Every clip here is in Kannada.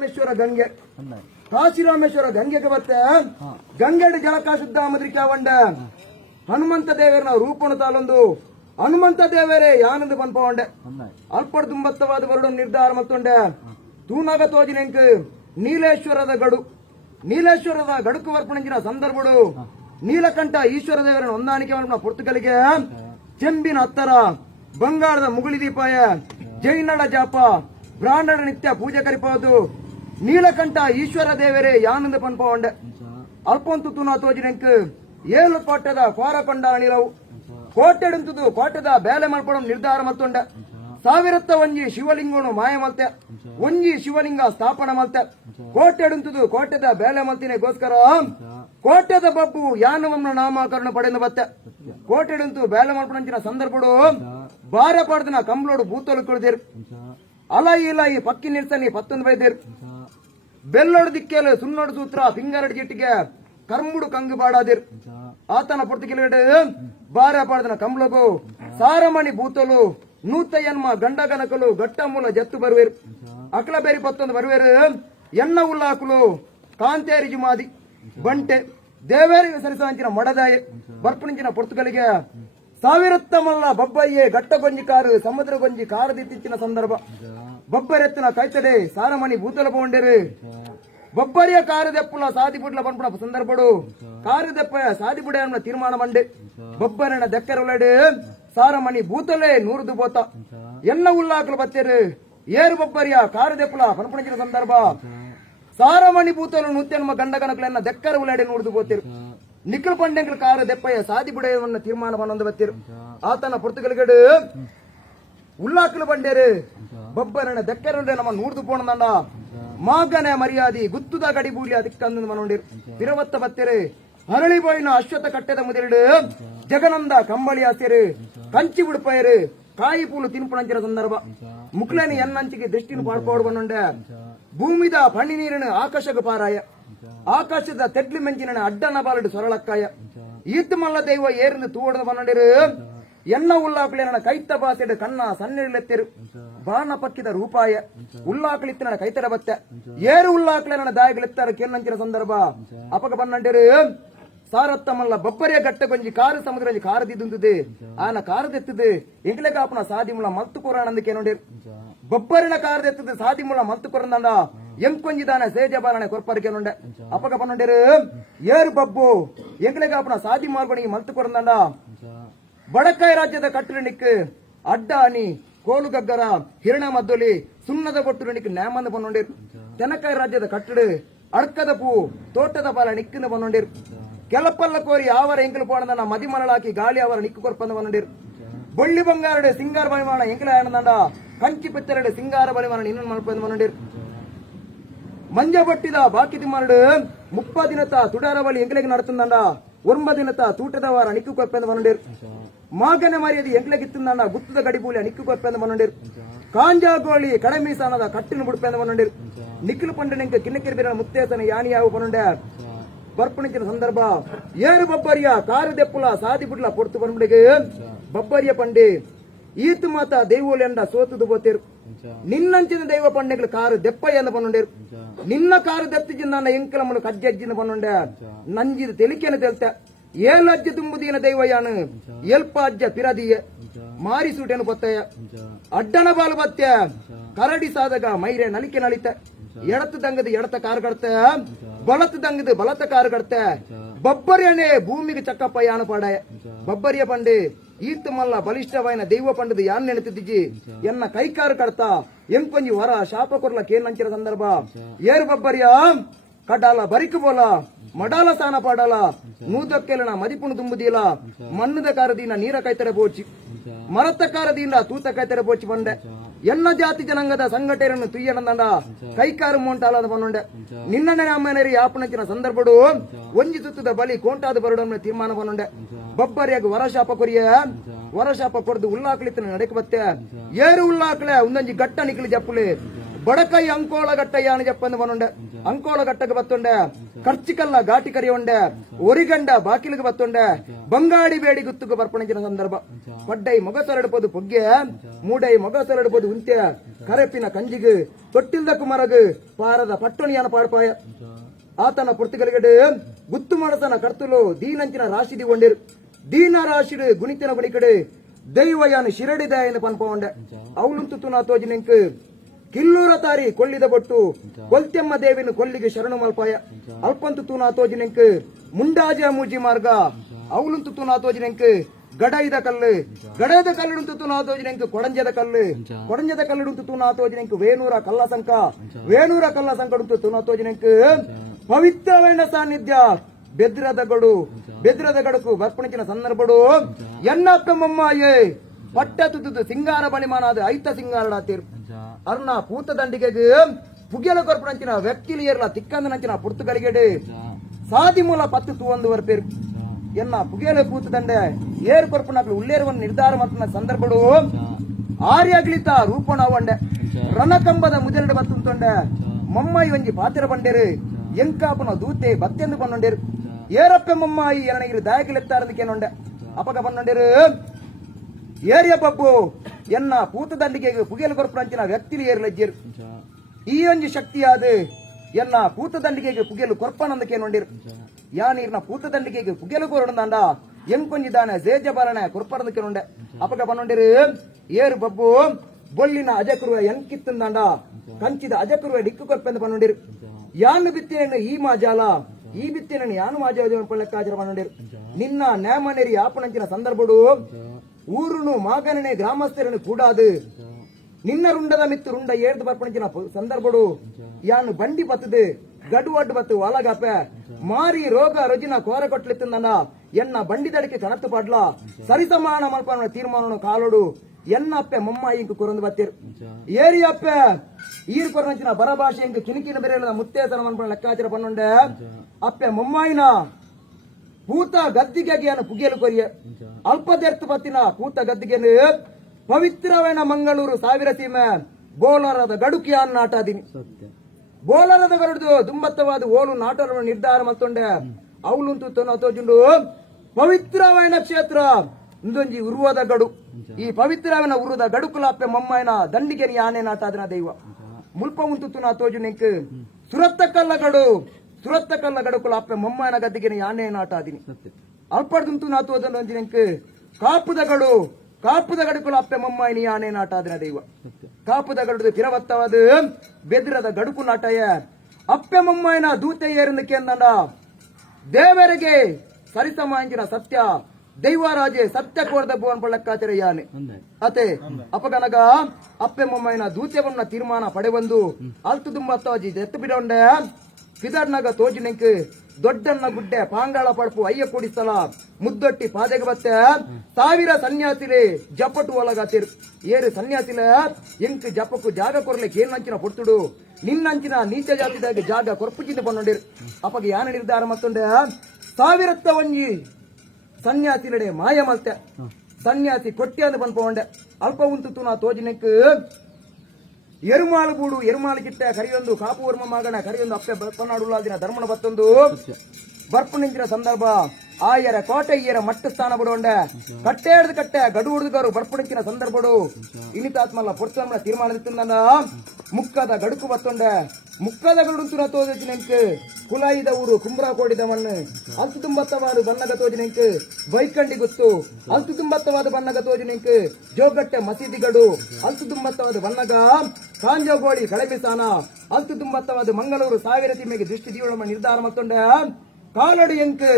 ರಾಮೇಶ್ವರ ಗಂಗೆ ಕಾಶಿರಾಮೇಶ್ವರ ಗಂಗೆಗೆ ಬತ್ತೆ ಗಂಗೆಡ್ ಜಲಕ ಶುದ್ಧ ಮದ್ರಿಕೆ ಒಂಡ ಹನುಮಂತ ದೇವರನ ರೂಪಣ ತಾಲೊಂದು ಹನುಮಂತ ದೇವರೇ ಯಾನಂದು ಪನ್ಪವಂಡೆ ಅಲ್ಪಡ್ ತುಂಬತ್ತವಾದ ಬರಡು ನಿರ್ಧಾರ ಮತ್ತೊಂಡೆ ತೂನಾಗ ತೋಜಿನೆಂಕ್ ನೀಲೇಶ್ವರದ ಗಡುಕು ವರ್ಪಣಿಂಚಿನ ಸಂದರ್ಭಡು ನೀಲಕಂಠ ಈಶ್ವರ ದೇವರನ್ನು ಹೊಂದಾಣಿಕೆ ಮಾಡಿದ ಪುರ್ತುಗಲಿಗೆ ಚೆಂಬಿನ ಹತ್ತರ ಬಂಗಾಳದ ಮುಗುಳಿ ದೀಪಾಯ ಜೈನಡ ಜಾಪ ಬ್ರಾಹ್ಮಣ ನಿತ್ಯ ಪೂಜೆ ಕರಿಪೋದು ನೀಲಕಂಠ ಈಶ್ವರ ದೇವರೇ ಯಾನಂದ ಪನ್ಪವಂಡೆ ಅಲ್ಪೊಂತು ತೂನಾ ತೋಜಿನೆಂಕ್ ಏಳು ಕೋಟೆದ ಕೋರಕೊಂಡ ಅಣಿಲವು ಕೋಟೆಡುಂತುದು ಕೋಟೆದ ಬೇಲೆ ಮಾಡ್ಕೊಡೋ ನಿರ್ಧಾರ ಮತ್ತೊಂಡೆ ಸಾವಿರತ್ತ ಒಂಜಿ ಶಿವಲಿಂಗನು ಮಾಯ ಮಲ್ತೆ ಒಂಜಿ ಶಿವಲಿಂಗ ಸ್ಥಾಪನ ಮಲ್ತೆ ಕೋಟೆಡುಂತುದು ಕೋಟೆದ ಬೇಲೆ ಮಲ್ತಿನೆಗೋಸ್ಕರ ಕೋಟೆದ ಬಬ್ಬು ಯಾನವನ್ನ ನಾಮಕರಣ ಪಡೆದು ಬತ್ತೆ ಕೋಟೆಡುಂತು ಬೇಲೆ ಮಾಡ್ಕೊಂಡ ಸಂದರ್ಭಡು ಬಾರ ಪಡೆದನ ಕಂಬ್ಳೋಡು ಬೂತಲು ಕುಳಿದಿರು ಅಲಾಯಿ ಇಲಾಯಿ ಪಕ್ಕಿ ನಿಲ್ಸನಿ ಪತ್ತೊಂದು ಬೈದಿರು ಬೆಲ್ಲೋಡು ದಿಕ್ಕೇಲು ಸುನ್ನೋಡು ಸೂತ್ರ ಫಿಂಗರ್ ಜಿಟ್ಟಿಗೆ ಕರ್ಮುಡು ಕಂಗು ಬಾಡಾದಿರು ಆತನ ಪುರ್ತಕಿಲಗಡೆ ಬಾರ ಪಡೆದನ ಕಂಬ್ಳಗು ಸಾರಮಣಿ ಬೂತಲು ನೂತಯ್ಯನ್ಮ ಗಂಡ ಗನಕಲು ಗಟ್ಟ ಮೂಲ ಜತ್ತು ಬರುವೇರು ಅಕ್ಲ ಬೇರಿ ಪತ್ತೊಂದು ಬರುವೇರು ಎಣ್ಣ ಉಲ್ಲಾಕುಲು ಕಾಂತೇರಿ ಜುಮಾದಿ ಬಂಟೆ ದೇವೇರಿಗೆ ಸರಿಸಾಂಚಿನ ಮಡದಾಯ ಬರ್ಪಣಿಂಚಿನ ಪುರ್ತುಗಲಿಗೆ ಸಾವಿರತ್ತ ಮಲ್ಲ ಬಬ್ಬಯ್ಯೆ ಗಟ್ಟ ಗೊಂಜಿ ಕಾರು ಸಮುದ್ರ ಗೊಂಜಿ ಕಾರದಿತ್ತಿನ ಸಂದರ್ಭ ಬಬ್ಬರೆತ್ತಿನ ಕೈತಡೆ ಸಾರಮಣಿ ಭೂತಲ ಪೌಂಡರು ಬಬ್ಬರಿಯ ಕಾರದೆಪ್ಪುಲ ಸಾದಿ ಬುಡ್ಲ ಪನ್ಪುಣ ಸಂದರ್ಭಡು ಕಾರದೆಪ್ಪ ಸಾದಿ ಬುಡ ತೀರ್ಮಾನ ಮಂಡೆ ಬಬ್ಬರನ ದೆಕ್ಕರೊಳಡೆ ಸಾರಮಣಿ ಭೂತಲೇ ನೂರುದು ಬೋತ ಎನ್ನ ಉಲ್ಲಾಕಲು ಬತ್ತೇರು ಏರು ಬಬ್ಬರಿಯ ಕಾರದೆಪ್ಪುಲ ಪನ್ಪುಣಿಂಚಿನ ಸಂದರ್ಭ ಸಾರಮಣಿ ಭೂತಲು ನೂತ್ಯನ್ಮ ಗಂಡ ಗನಕಲನ್ನ ದೆಕ್ಕರ ಉಲಾಡೆ ನೂರುದು ಬೋತಿರು ನಿಖಿಲ್ ಪಂಡೆಂಗಳ ಕಾರ ದೆಪ್ಪಯ್ಯ ಸಾದಿ ಬುಡೆಯವನ್ನ ತೀರ್ಮಾನ ಪನ್ನೊಂದು ಬತ್ತಿರು ಆತನ ಪುರ್ತುಗಲಿಗಡು ಉಲ್ಲಾಕಲು ಬಂಡೇರು ಬಬ್ಬರನ ದೆಕ್ಕರೊಂಡೆ ನಮ್ಮ ನೂರ್ದು ಪೋಣದಂಡ ಮಾಗನೆ ಮರ್ಯಾದಿ ಗುತ್ತುದ ಗಡಿಬೂಲಿ ಅದಕ್ಕಂದು ಮನೊಂಡಿರು ತಿರುವತ್ತ ಬತ್ತಿರು ಹರಳಿಬೋಯಿನ ಅಶ್ವಥ ಕಟ್ಟೆದ ಮುದಿರಿಡು ಜಗನಂದ ಕಂಬಳಿ ಹಾಸ್ಯರು ಕಂಚಿ ಉಡುಪಯರು ಕಾಯಿ ಪೂಲು ತಿನ್ಪುಣಂಚಿನ ಸಂದರ್ಭ ಮುಕ್ಲೇನಿ ಎನ್ನಂಚಿಗೆ ದೃಷ್ಟಿನ ಪಾಡ್ಕೋಡು ಬಂದೊಂಡೆ ಭೂಮಿದ ಪಣ್ಣಿ ನೀರಿನ ಆಕಾಶಗ ಪಾರಾಯ ಆಕಾಶದ ತೆಡ್ಲಿ ಮೆಂಚಿನ ಅಡ್ಡನ ಬಾಲಡು ಸೊರಳಕ್ಕಾಯ ಈತ್ ಮಲ್ಲ ದೈವ ಏರಿಂದ ತೂವಡದ ಬಂದೊಂಡಿರು ಎನ್ನ ಉಲ್ಲಾಕಲಿನ ಕೈತ ಬಾಸೆಡು ಕಣ್ಣ ಸನ್ನಿಳೆತ್ತೆರು ಬಾಣ ಪಕ್ಕಿದ ರೂಪಾಯ ಉಲ್ಲಾಕಲಿತ್ತಿನ ಕೈತಡ ಬತ್ತೆ ಏರು ಉಲ್ಲಾಕಲಿನ ದಾಯಗಳೆತ್ತರ ಕೆನ್ನಂಚಿನ ಸಂದರ್ಭ ಅಪಕ ಬನ್ನಂಡಿರು ಸಾರತ್ತ ಮಲ್ಲ ಬಬ್ಬರಿಯ ಗಟ್ಟ ಗೊಂಜಿ ಕಾರು ಸಮುದ್ರ ಕಾರದಿದ್ದುಂದುದೆ ಆನ ಕಾರದೆತ್ತದು ಎಂಗ್ಲೆ ಕಾಪನ ಸಾದಿ ಮುಳ ಮಲ್ತು ಕೊರಾನಂದಕ್ಕೆ ನೋಡಿರು ಬಬ್ಬರಿನ ಕಾರದೆತ್ತದು ಸಾದಿ ಮುಳ ಮಲ್ತು ಕೊರಂದಂಡ ಎಂಕೊಂಜಿದಾನ ಸೇಜ ಬಾಲನೆ ಕೊರ್ಪರಿಕೆ ನೋಂಡೆ ಅಪಕ ಬನ್ನಂಡಿರು ಏರು ಬಬ್ಬು ಎಂಗ್ಲೆ ಕಾಪನ ಸಾದಿ ಮಾರ್ಬಣಿ ಮಲ್ತು ಕೊರಂದಂಡ ಬಡಕಾಯಿ ರಾಜ್ಯದ ಕಟ್ಟುರಣಿಕ್ ಅಡ್ಡ ಅನಿ ಕೋಲುಗಗ್ಗರ ಹಿರಣ ಮದ್ದೊಲಿ ಸುಣ್ಣದ ಬೊಟ್ಟುರಣಿಕ್ ನ್ಯಾಮಂದ ಬಂದೊಂಡಿರು ತೆನಕಾಯಿ ರಾಜ್ಯದ ಕಟ್ಟಡು ಅಡ್ಕದ ಪೂ ತೋಟದ ಬಾಲ ನಿಕ್ಕಿಂದ ಬಂದೊಂಡಿರು ಕೆಲಪಲ್ಲ ಕೋರಿ ಅವರ ಎಂಕಲು ಪೋಣದ ಮದಿ ಮರಳಾಕಿ ಗಾಳಿ ಅವರ ನಿಕ್ಕು ಕೊರ್ಪಂದ ಬಂದೊಂಡಿರು ಬೊಳ್ಳಿ ಬಂಗಾರಡೆ ಸಿಂಗಾರ ಬಲಿಮಾನ ಎಂಕಲ ಆನಂದ ಕಂಚಿ ಪೆತ್ತರಡೆ ಸಿಂಗಾರ ಬಲಿಮಾನ ಇನ್ನೊಂದು ಮಲ್ಪಂದ ಬಂದೊಂಡಿರು ಮಂಜ ಬಟ್ಟಿದ ಬಾಕಿ ತಿಮ್ಮರಡು 30 ದಿನತ ತುಡಾರ ಬಲಿ ಎಂಕಲೆಗೆ ನಡತಂದಂಡ 9 ದಿನತ ತೂಟದವಾರ ನಿಕ್ಕು ಕೊರ್ಪಂದ ಬಂದೊಂಡಿರು ಮಾಗನೆ ಮರ್ಯಾದಿ ಎಂಕ್ಲೆಗಿತ್ತಂದಂಡ ಗುತ್ತದ ಗಡಿಬೂಲಿ ನಿಕ್ಕು ಕೊರ್ಪಂದ ಬಂದೊಂಡಿರು ಕಾಂಜಾಗೋಳಿ ಕಡಮೀಸಾನದ ಕಟ್ಟಿನ ಬುಡ್ಪಂದ ಬಂದೊಂಡಿರು ನಿಖಿಲ್ ಪಂಡನೆಂಕ ಕಿನ್ನಕಿರಿಬಿರ ಮುತ್ತೇಸನ ಯಾನಿಯಾವು ಬಂದೊಂಡೆ ಬರ್ಪಣಿಂಚಿನ ಸಂದರ್ಭ ಏರು ಬಬ್ಬರಿಯ ಕಾರು ದೆಪ್ಪುಲ ಸಾದಿ ಬುಡ್ಲ ಪೊರ್ತು ಬಂದ್ಬಿಡಿಗೆ ಬಬ್ಬರಿಯ ಪಂಡೆ ಈತ್ ಮಾತ ದೈವೋಲಿ ಎಂದ ಸೋತುದು ಬೋತಿರು ನಿನ್ನಂಚಿನ ದೈವ ಪಂಡೆಗಳು ಕಾರು ದೆಪ್ಪಯ್ಯ ಎಂದ ಬಂದೊಂಡಿರು ನಿನ್ನ ಕಾರು ದೆತ್ತಿಜಿಂದ ನನ್ನ ಎಂಕಲಮ್ಮನು ಕಜ್ಜಜ್ಜಿನ ಬಂದೊಂಡೆ ನಂಜಿದ ತೆಲಿಕೆನ ತೆಲ್ತೆ ಏಳು ಅಜ್ಜ ತುಂಬುದೀನ ದೈವಯ್ಯಾನು ಎಲ್ಪ ಅಜ್ಜ ಪಿರದಿಯ ಮಾರಿ ಸೂಟೆನು ಪೊತ್ತಯ್ಯ ಅಡ್ಡನ ಬಾಲು ಬತ್ಯ ಕರಡಿ ಸಾದಾಗ ಮೈರೆ ನಲಿಕೆ ನಲಿತೆ ಎಡತು ದಂಗದ ಎಡತ ಕಾರು ಕಡ್ತೆ ಬಲತ್ ದಂಗದ ಬಲತ ಕಾರು ಕಡ್ತೆ ಬಬ್ಬರಿಯನೇ ಭೂಮಿಗೆ ಚಕ್ಕಪ್ಪ ಯಾನ ಪಾಡ ಬಬ್ಬರಿಯ ಪಂಡೆ ಈತ್ ಮಲ್ಲ ಬಲಿಷ್ಠವಾಯಿನ ದೈವ ಪಂಡದ ಯಾನ್ ನೆನೆತಿದ್ದಿ ಎನ್ನ ಕೈಕಾರು ಕಡ್ತ ಎಂಕೊಂಜಿ ವರ ಶಾಪ ಕೊರ್ಲ ಕೇನಂಚಿನ ಸಂದರ್ಭ ಏರು ಬಬ್ಬರಿಯ ಕಡಾಲ ಬರಿಕು ಬೋಲ ಮಡಾಲ ಸಾನ ಪಾಡಾಲ ನೂದಕ್ಕೆಲನ ಮದಿಪುಣು ತುಂಬುದಿಲ್ಲ ಮಣ್ಣದ ಕಾರದಿಂದ ನೀರ ಕೈತರೆ ಬೋಚಿ ಮರತ್ತ ಕಾರದಿಂದ ತೂತ ಕೈತರೆ ಬೋಚಿ ಬಂಡೆ ಎನ್ನ ಜಾತಿ ಜನಾಂಗದ ಸಂಘಟನೆಯನ್ನು ತುಯ್ಯನಂದ ಕೈಕಾರು ಮೋಂಟಾಲದ ಬಂದೊಂಡೆ ನಿನ್ನನೆ ಅಮ್ಮನೇರಿ ಯಾಪನಂಚಿನ ಸಂದರ್ಭಡು ಒಂಜಿ ಸುತ್ತದ ಬಲಿ ಕೋಂಟಾದ ಬರಡನ್ನು ತೀರ್ಮಾನ ಬಂದೊಂಡೆ ಬಬ್ಬರಿಯಾಗ ವರಶಾಪ ಕೊರಿಯ ವರಶಾಪ ಕೊಡ್ದು ಉಲ್ಲಾಕಲಿತ್ತನ ನಡೆಕ ಬತ್ತೆ ಏರು ಉಲ್ಲಾಕಲೆ ಒಂದೊಂಜಿ ಗಟ್ಟ ನಿಖಿಲಿ ಜಪ್ಪುಲಿ ಬಡಕೈ ಅಂಕೋಳ ಗಟ್ಟಯ್ಯ అని చెప్పండి ಬನ್ನುಂಡೆ ಅಂಕೋಳ ಗಟ್ಟಗೆ ಬತ್ತೊಂಡೆ ಖರ್ಚಿಕಲ್ಲ ಘಾಟಿ ಕರಿಯೊಂಡೆ ಒರಿಗಂಡ ಬಾಕಿಲಿಗೆ ಬತ್ತೊಂಡೆ ಬಂಗಾಡಿ ಬೇಡಿ ಗುತ್ತುಗೆ ಬರ್ಪಣಿಂಚಿನ ಸಂದರ್ಭ ಪಡ್ಡೈ ಮೊಗ ಸೊರಡಬಹುದು ಪೊಗ್ಗೆ ಮೂಡೈ ಮೊಗ ಸೊರಡಬಹುದು ಉಂತೆ ಕರೆಪಿನ ಕಂಜಿಗೆ ತೊಟ್ಟಿಲ್ದ ಕುಮರಗು ಪಾರದ ಪಟ್ಟಣಿಯನ ಪಾಡ್ಪಾಯ ಆತನ ಪುರ್ತಿಗಲಿಗಡೆ ಗುತ್ತು ಮಾಡತನ ಕರ್ತಲು ದೀನಂಚಿನ ರಾಶಿದಿ ಕೊಂಡಿರು ದೀನ ರಾಶಿಡು ಗುಣಿತಿನ ಗುಣಿಕಡೆ ದೈವಯಾನ ಶಿರಡಿದ ಎಂದು ಪನ್ಪೊಂಡೆ ಅವಳುಂತು ತುನಾ ತೋಜಿನೆಂಕ್ ಕಿಲ್ಲೂರ ತಾರಿ ಕೊಲ್ಲಿದ ಬೊಟ್ಟು ಕೊಲ್ತೆಮ್ಮ ದೇವಿನ ಕೊಲ್ಲಿಗೆ ಶರಣು ಮಲ್ಪಾಯ ಅಲ್ಪಂತು ತೂನಾ ತೋಜಿನೆಂಕ್ ಮುಂಡಾಜ ಮೂಜಿ ಮಾರ್ಗ ಅವಳುಂತು ತೂನಾ ತೋಜಿನೆಂಕ್ ಗಡೈದ ಕಲ್ಲುಂತು ತೂನಾ ತೋಜಿನೆಂಕ್ ಕೊಡಂಜದ ಕಲ್ಲುಂತು ತೂನಾ ತೋಜಿನೆಂಕ್ ವೇಣೂರ ಕಲ್ಲ ಸಂಕಡುಂತು ತೂನಾ ತೋಜಿನೆಂಕ್ ಪವಿತ್ರವೇಣ ಸಾನ್ನಿಧ್ಯ ಬೆದ್ರದ ಗಡುಕು ಬರ್ಪಣಿಚಿನ ಸಂದರ್ಭಡು ಎನ್ನಪ್ಪ ಮೊಮ್ಮಾಯೇ ಪಟ್ಟ ತುತ್ತು ಸಿಂಗಾರ ಬಣಿಮಾನಾದ ಐತ ಸಿಂಗಾರಡಾತೀರ್ ಅರ್ನ ಪೂತ ದಂಡಿಗೆ ಪುಗೆಲ ಕೊರ್ಪಣಂಚಿನ ವ್ಯಕ್ತಿಲಿ ಏರ್ಲ ತಿಕ್ಕಂದನಂಚಿನ ಪುರ್ತುಗಳಿಗೆ ಸಾದಿ ಮೂಲ ಪತ್ತು ತೂವೊಂದು ವರ್ಪೇರು ಎನ್ನ ಪುಗೆಲ ಪೂತ ದಂಡೆ ಏರು ಕೊರ್ಪಣಕ್ಲು ಉಳ್ಳೇರುವನ್ನು ನಿರ್ಧಾರ ಮಾಡ್ತಿನ ಸಂದರ್ಭಡು ಆರ್ಯಗ್ಲಿತ ರೂಪಣ ಒಂಡೆ ರಣಕಂಬದ ಮುದೆರಡು ಬತ್ತುಂಟೊಂಡೆ ಮೊಮ್ಮಾಯಿ ಒಂಜಿ ಪಾತ್ರ ಬಂಡೇರು ಎಂಕಾಪನ ದೂತೆ ಬತ್ತೆಂದು ಪನ್ನೊಂಡೇರು ಏರಪ್ಪೆ ಮೊಮ್ಮಾಯಿ ಎನಗಿರು ದಾಯಕಿಲೆತ್ತಾರದಕ್ಕೇನೊಂಡೆ ಅಪಗ ಪನ್ನೊಂಡೇರು ಏರಿಯ ಪಬ್ಬು ಎನ್ನ ಪೂತ ದಂಡಿಗೆ ಪುಗೆಲು ಕೊರ್ಪಣಂಚಿನ ವ್ಯಕ್ತಿಲಿ ಏರ್ಲಜ್ಜೇರು ಈ ಒಂಜಿ ಶಕ್ತಿಯಾದ ಎನ್ನ ಪೂತ ದಂಡಿಗೆ ಪುಗೆಲು ಕೊರ್ಪನಂದಕ್ಕೆ ನೋಡಿರು ಯಾ ನೀರ್ನ ಪೂತ ದಂಡಿಗೆ ಪುಗೆಲು ಕೊರಡಂದ ಎಂಕೊಂಜಿದಾನೆ ಜೇಜಬಾಲನೆ ಕೊರ್ಪನದಕ್ಕೆ ನೋಂಡೆ ಅಪಗ ಪನ್ನೊಂಡಿರು ಏರು ಬಬ್ಬು ಬೊಳ್ಳಿನ ಅಜಕುರುವ ಎಂಕಿತ್ತಂದಾಂಡ ಕಂಚಿದ ಅಜಕುರುವ ಡಿಕ್ಕು ಕೊರ್ಪೆಂದು ಪನ್ನೊಂಡಿರು ಯಾನು ಬಿತ್ತೇನು ಈ ಮಾಜಾಲ ಈ ಬಿತ್ತೇನು ಯಾನು ಮಾಜಾಲ ಪಳ್ಳಕ್ಕಾಜರ ಪನ್ನೊಂಡಿರು ನಿನ್ನ ನೇಮನೇರಿ ಆಪಣಂಚಿನ ಸಂದರ್ಭಡು ಊರುನು ಮಾಗನನೆ ಗ್ರಾಮಸ್ಥರನ್ನು ಕೂಡಾದು ನಿನ್ನ ರುಂಡದ ಮಿತ್ತು ರುಂಡ ಏರ್ದು ಬರ್ಪಣಿಚಿನ ಸಂದರ್ಭಡು ಯಾನು ಬಂಡಿ ಬತ್ತದು ಗಡು ಅಡ್ಡು ಬತ್ತು ಒಳಗಪ್ಪೆ ಮಾರಿ ರೋಗ ರುಜಿನ ಕೋರ ಕೊಟ್ಲಿತ್ತಂದ ಎನ್ನ ಬಂಡಿ ದಡಿಕೆ ಕಣತ್ತು ಪಡ್ಲ ಸರಿಸಮಾನ ಮಲ್ಪನ ತೀರ್ಮಾನ ಕಾಲೋಡು ಎನ್ನ ಅಪ್ಪೆ ಮೊಮ್ಮ ಇಂಕು ಕುರಂದು ಬತ್ತಿರು ಏರಿ ಅಪ್ಪೆ ಈರ್ ಕೊರಂಚಿನ ಬರಭಾಷೆ ಇಂಕು ಕಿಣಿಕಿನ ಬೆರೆಯದ ಮುತ್ತೇತನ ಮನ್ಪನ ಲೆಕ್ಕಾಚಾರ ಪನ್ನೊಂಡೆ ಅಪ್ಪೆ ಮೊಮ್ಮಾಯಿನ ಪೂತ ಗದ್ದಿಗೆ ಪುಗಿಯಲು ಕೊರಿಯ ಅಲ್ಪದೆರ್ತು ಬತ್ತಿನ ಪೂತ ಗದ್ದಿಗೆ ಪವಿತ್ರವೇನ ಮಂಗಳೂರು ಸಾವಿರ ಸೀಮೆ ಬೋಲರದ ಗಡುಕಿ ನಾಟಾದೀನಿ ಬೋಲರದ ಗರುಡು ದುಂಬತ್ತವಾದ ಓಲು ನಾಟವನ್ನು ನಿರ್ಧಾರ ಮತ್ತೊಂಡೆ ಅವಳುಂತು ತೋಜುಂಡು ಪವಿತ್ರವೇನ ಕ್ಷೇತ್ರ ಇಂದೊಂಜಿ ಉರುವದ ಗಡು ಈ ಪವಿತ್ರವೇನ ಉರುದ ಗಡುಕುಲಾಪೆ ಮೊಮ್ಮಾಯನ ದಂಡಿಗೆ ಆನೆ ನಾಟಾದಿನ ದೈವ ಮುಲ್ಪ ಉಂತು ತುನಾ ತೋಜುನೆಂಕ್ ಸುರತ್ತ ಕಲ್ಲ ಗಡುಕುಲ ಅಪ್ಪೆ ಮೊಮ್ಮಾಯನ ಗದ್ದಿಗೆ ಯಾನೆ ನಾಟಾದಿನಿ ಅಲ್ಪಡ್ದುಂತು ನಾ ತೋಜಂಜಿನೆಂಕ್ ಕಾಪುದ ಗಡುಕುಲ ಅಪ್ಪೆ ಮೊಮ್ಮಾಯಿನಿ ಯಾನೆ ನಾಟಾದಿನ ದೈವ ಕಾಪುದ ಗಡುದು ಪಿರವತ್ತವಾದ ಬೆದ್ರದ ಗಡುಕು ನಾಟಯ ಅಪ್ಪೆ ಮೊಮ್ಮಾಯಿನ ದೂತೆ ಏರನಕ್ಕೆ ಅಂದ ದೇವರಿಗೆ ಸರಿಸಮಾಂಜಿನ ಸತ್ಯ ದೈವರಾಜೆ ಸತ್ಯ ಕೋರ್ದ ಬೋನ್ ಪಳ್ಳಕ್ಕಾಚರ ಯಾನೆ ಅತೆ ಅಪಗನಗ ಅಪ್ಪೆ ಮೊಮ್ಮಾಯಿನ ದೂತ್ಯವನ್ನ ತೀರ್ಮಾನ ಪಡೆಬಂದು ಅಲ್ತು ದುಂಬತ್ತವಾಜಿ ಎತ್ತು ಬಿಡೊಂಡೆ ಫಿದರ್ನಾಗ ತೋಜಿನೆಂಕ್ ದೊಡ್ಡನ್ನ ಗುಡ್ಡೆ ಪಾಂಗಾಳ ಪಡಪು ಅಯ್ಯ ಕೂಡಿಸ್ತಲ ಮುದ್ದೊಟ್ಟಿ ಪಾದೆಗೆ ಬತ್ತೆ ಸಾವಿರ ಸನ್ಯಾಸಿಲೆ ಜಪಟು ಒಳಗಾತಿರು ಏರು ಸನ್ಯಾಸಿಲ ಎಂಕ್ ಜಪಕ್ಕೂ ಜಾಗ ಕೊರ್ಲಿಕ್ಕೆ ಏನ್ ಅಂಚಿನ ಪೊಟ್ಟುಡು ನಿನ್ನಂಚಿನ ನೀಚ ಜಾತಿದಾಗ ಜಾಗ ಕೊರ್ಪುಚಿಂದ ಪನ್ನೊಂಡಿರು ಅಪ್ಪಗೆ ಯಾನ ನಿರ್ಧಾರ ಮತ್ತೊಂಡೆ ಸಾವಿರತ್ತ ಒಂಜಿ ಸನ್ಯಾಸಿಲಡೆ ಮಾಯ ಮಲ್ತೆ ಸನ್ಯಾಸಿ ಕೊಟ್ಟೆ ಅಂದು ಪನ್ಪೊಂಡೆ ಅಲ್ಪ ಉಂತು ನಾ ತೋಜಿನೆಕ್ ಎರುಮಾಳು ಬೂಡು ಎರುಮಾಳು ಕಿಟ್ಟೆ ಕರಿಯೊಂದು ಕಾಪು ವರ್ಮ ಮಗನ ಕರಿಯೊಂದು ಅಪ್ಪೆ ಬಪ್ಪನಾಡುಲ್ಲಾದಿನ ಧರ್ಮನ ಬತ್ತೊಂದು ಬರ್ಪು ನಿಂಚಿನ ಸಂದರ್ಭ ಆಯರ ಕೋಟೆ ಈಯರ ಮಟ್ಟ ಸ್ಥಾನ ಬಿಡೊಂಡೆ ಕಟ್ಟೆ ಗಡು ಹುಡುಗರು ಬರ್ಪು ನಿಂಚಿನ ಸಂದರ್ಭಡು ಇನಿತಾತ್ಮಲ್ಲ ಪೊರ್ಚಮನ ತೀರ್ಮಾನದಿತ್ತಂದ ಮುಕ್ಕದ ಗಡುಕು ಬತ್ತೊಂಡೆ ಮುಕ್ಕದ ಗಡುಂತುನ ತೋಜಿನೆಂಕ್ ಕುಲಾಯಿದ ಊರು ಕುಂಬ್ರಾ ಕೋಡಿದ ಮಣ್ಣು ಅಂತು ತುಂಬತ್ತವಾದ ಬಣ್ಣಗ ತೋಜಿನೆಂಕ್ ಬೈಕಂಡಿ ಗುತ್ತು ಅಂತು ತುಂಬತ್ತವಾದ ಬಣ್ಣಗ ತೋಜಿನೆಂಕ್ ಜೋಗಟ್ಟೆ ಮಸೀದಿಗಡು ಅಂತು ತುಂಬತ್ತವಾದ ಬಣ್ಣಗ ಕಾಂಜೋಗೋಳಿ ಕಳಬಿಸಾನ ಅಂತು ತುಂಬತ್ತವಾದ ಮಂಗಳೂರು ಸಾವಿರ ತಿಮ್ಮೆಗೆ ದೃಷ್ಟಿ ಜೀವನ ನಿರ್ಧಾರ ಮತ್ತೊಂಡೆ ಕಾಲಡು ಎಂಕ್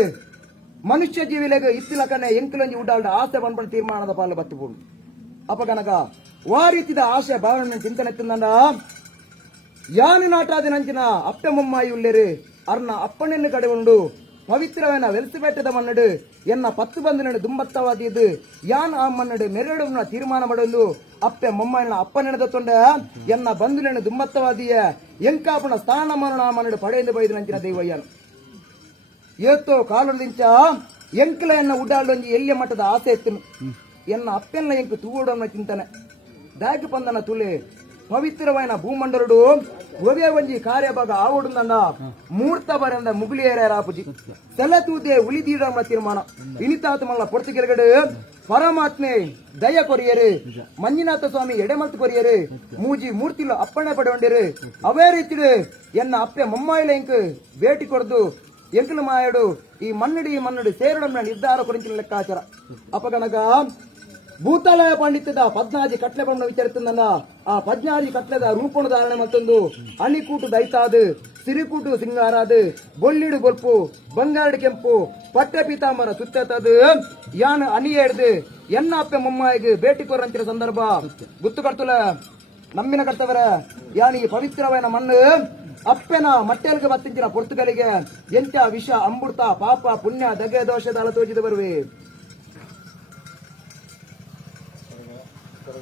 ಮನುಷ್ಯ ಜೀವಿಲೆಗೆ ಇತ್ತಿಲಕನೆ ಎಂಕಲಂಜಿ ಉಡಾಲ್ಡ ಆಸೆ ಬಂದ್ಬಂದು ತೀರ್ಮಾನದ ಪಾಲು ಬತ್ತಿಪುಂಡು ಅಪಗನಗ ವಾರೀತಿದ ಆಶೆ ಭಾವನೆ ಚಿಂತನೆ ಎತ್ತಂದ ಯಾನು ನಾಟಾದಿನಂಚಿನ ಅಪ್ಪೆ ಮೊಮ್ಮಾಯಿ ಉಳ್ಳೇರು ಅರ್ನ ಅಪ್ಪಣ್ಣನ್ನು ಕಡೆ ಉಂಡು ಪವಿತ್ರವೇನ ವೆಲ್ಸಿಬೇಟದ ಮನ್ನಡು ಎನ್ನ ಪತ್ತು ಬಂದು ದುಂಬತ್ತವಾದಿಯದು ಯಾನ್ ಆ ಮನ್ನಡು ಮೆರಡುನ ತೀರ್ಮಾನ ಮಾಡಲು ಅಪ್ಪೆ ಮೊಮ್ಮಾಯಿನ ಅಪ್ಪನೆಣದ ತೊಂಡೆ ಎನ್ನ ಬಂಧುಲೆನು ದುಂಬತ್ತವಾದಿಯ ಎಂಕಾಪನ ಸ್ಥಾನ ಮನ್ನಡು ಪಡೆಯಲು ಬೈದು ನಂಚಿನ ದೈವಯ್ಯನು ಏತೋ ಕಾಲುದಿಂಚ ಎಂಕಲ ಎನ್ನ ಉಡಾಳೊಂಜಿ ಎಲ್ಲಿಯ ಮಟ್ಟದ ಆಸೆ ಎತ್ತನು ಎನ್ನ ಅಪ್ಪೆಲ್ಲ ಎಂಕು ತೂಡೋನ ಚಿಂತನೆ ದಾಗಿ ಪಂದನ ತುಳೆ ಪವಿತ್ರವೈನ ಭೂಮಂಡಲುಡು ಒವೆ ಒಂಜಿ ಕಾರ್ಯಭಾಗ ಆವಡುಂದ ಮೂರ್ತ ಬರಂದ ಮುಗುಲಿಯರ ರಾಪುಜಿ ಸೆಲ ತೂದೆ ಉಳಿದೀಡಮ ತೀರ್ಮಾನ ಇನಿತಾತ ಮಲ್ಲ ಪೊರ್ತಿಗೆರಗಡೆ ಪರಮಾತ್ಮೆ ದಯ ಕೊರಿಯರು ಮಂಜುನಾಥ ಸ್ವಾಮಿ ಎಡೆಮಲ್ತು ಕೊರಿಯರು ಮೂಜಿ ಮೂರ್ತಿಲು ಅಪ್ಪಣೆ ಪಡೆಗೊಂಡಿರು ಅವೇ ರೀತಿ ಎನ್ನ ಅಪ್ಪೆ ಮೊಮ್ಮಾಯಿಲ ಎಂಕ್ ಭೇಟಿ ಕೊಡ್ದು ಎಂಕಲು ಮಾಯಡು ಈ ಮನ್ನಡಿ ಸೇರಡಂನ ನಿರ್ಧಾರ ಕೊರಿಂಚಿನ ಲೆಕ್ಕಾಚಾರ ಅಪಗಣಗ ಭೂತಾಲಯ ಪಾಂಡಿತ್ಯದ ಪದ್ನಾಜಿ ಕಟ್ಲೆ ಬಣ್ಣ ವಿಚಾರಿಸಿದ ಆ ಪದ್ನಾಜಿ ಕಟ್ಲೆದ ರೂಪಣ ಧಾರಣೆ ಮತ್ತೊಂದು ಅಣಿಕೂಟು ದೈತಾದು ಸಿರಿಕೂಟು ಸಿಂಗಾರಾದು ಬೊಳ್ಳಿಡು ಬೊಲ್ಪು ಬಂಗಾರಡು ಕೆಂಪು ಪಟ್ಟೆ ಪೀತಾಂಬರ ಸುತ್ತದು ಯಾನ್ ಅಣಿ ಹಿಡ್ದು ಎನ್ನ ಅಪ್ಪೆ ಮೊಮ್ಮಾಯಿಗೆ ಭೇಟಿ ಕೊರಂತಿರ ಸಂದರ್ಭ ಗುತ್ತು ಕರ್ತುಲ ನಮ್ಮಿನ ಕರ್ತವರ ಯಾನ್ ಈ ಪವಿತ್ರವೈನ ಮಣ್ಣು ಅಪ್ಪೆನ ಮಟ್ಟೆಲ್ಗೆ ಬತ್ತಿಂಚಿನ ಪೊರ್ತುಗಲಿಗೆ ಎಂತ ವಿಷ ಅಮೃತ ಪಾಪ ಪುಣ್ಯ ದಗೆ ದೋಷದ ಅಲ ತೋಜಿದ ಬರುವೆ